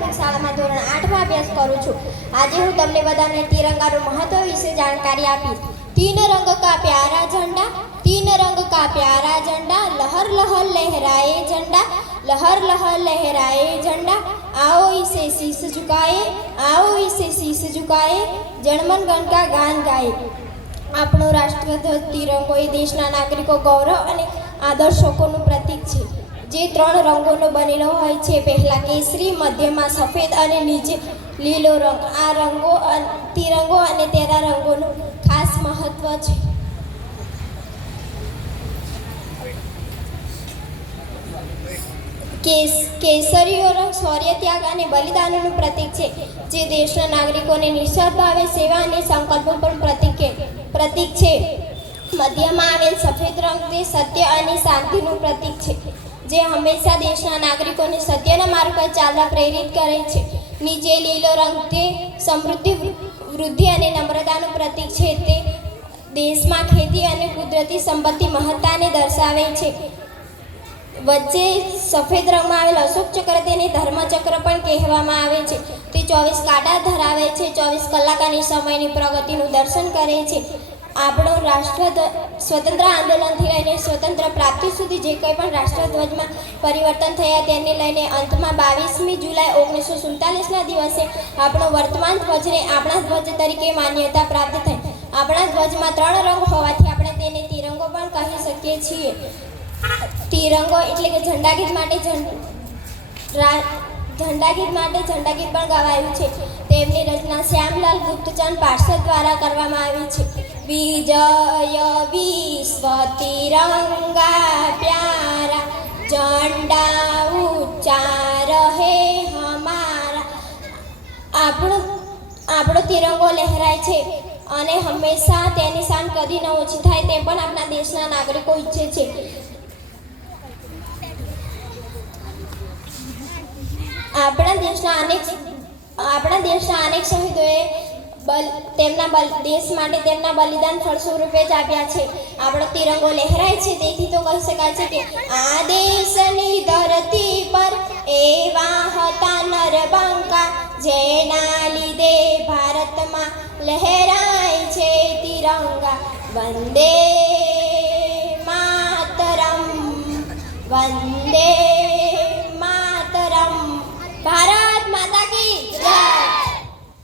પ્રાથમિક શાળામાં ધોરણ 8માં અભ્યાસ કરું છું। આજે હું તમને બધાને તિરંગાનું મહત્વ વિશે જાણકારી આપીશ। तीन रंग का प्यारा झंडा, तीन रंग का प्यारा झंडा, लहर लहर लहराए झंडा, लहर लहर लहराए झंडा। आओ इसे शीश झुकाए, आओ इसे शीश झुकाए, जनमन गण का गान गाए। આપણો રાષ્ટ્રધ્વજ તિરંગો એ દેશના નાગરિકો ગૌરવ અને આદર્શોનું પ્રતીક છે, જે 3 રંગોનો બનેલો હોય છે। પહેલા કેસરી, મધ્યમાં સફેદ અને નીચે લીલો રંગ। આ રંગો તિરંગો અને તેના રંગોનું ખાસ મહત્વ છે। કેસરીયો રંગ શૌર્ય, ત્યાગ અને બલિદાનનું પ્રતીક છે, જે દેશના નાગરિકોને નિસ્વાર્થ ભાવે સેવા અને સંકલ્પો પણ પ્રતીક છે। મધ્યમાં આવેલ સફેદ રંગ તે સત્ય અને શાંતિનું પ્રતીક છે, જે હંમેશા દેશના નાગરિકોને સત્યના માર્ગ પર ચાલવા પ્રેરિત કરે છે। નીચે લીલો રંગ તે સમૃદ્ધિ, વૃદ્ધિ અને નમ્રતાનું પ્રતીક છે, તે દેશમાં ખેતી અને કુદરતી સંપત્તિ મહત્તાને દર્શાવે છે। વચ્ચે સફેદ રંગમાં આવેલ અશોક ચક્ર તેને ધર્મચક્ર પણ કહેવામાં આવે છે, તે 24 કાંટા ધરાવે છે, 24 કલાક અને સમયની પ્રગતિનું દર્શન કરે છે। આપણો રાષ્ટ્રધ્વજ સ્વતંત્ર આંદોલનથી લઈને સ્વતંત્ર પ્રાપ્તિ સુધી જે કંઈ પણ રાષ્ટ્રધ્વજમાં પરિવર્તન થયા તેને લઈને અંતમાં 22મી જુલાઈ 1947ના દિવસે આપણો વર્તમાન ધ્વજને આપણા ધ્વજ તરીકે માન્યતા પ્રાપ્ત થઈ। આપણા ધ્વજમાં 3 રંગ હોવાથી આપણે તેને તિરંગો પણ કહી શકીએ છીએ। તિરંગો એટલે કે ઝંડા ગીત માટે ઝંડા ગીત પણ ગવાયું છે। તેમની રચના શ્યામલાલ ગુપ્તચંદ પાર્ષદ દ્વારા કરવામાં આવી છે। વિજય વિશ્વ તિરંગા પ્યારા, ઝંડા ઊંચા રહે હમારા। આપણો તિરંગો લહેરાય છે અને હંમેશા તેની શાન કદી ન ઓછી થાય તે પણ આપણા દેશના નાગરિકો ઈચ્છે છે। આપણા દેશના અનેક શહીદોએ તેમના દેશ માટે તેમના બલિદાન ફળ સ્વરૂપે જ આપ્યા છે। આપણો તિરંગો લહેરાય છે તેથી તો કહી શકાય છે કે આ દેશની ધરતી પર એવા હતા નરબંકા, જેના લીધે ભારતમાં લહેરાય છે તિરંગા। વંદે માતરમ, વંદે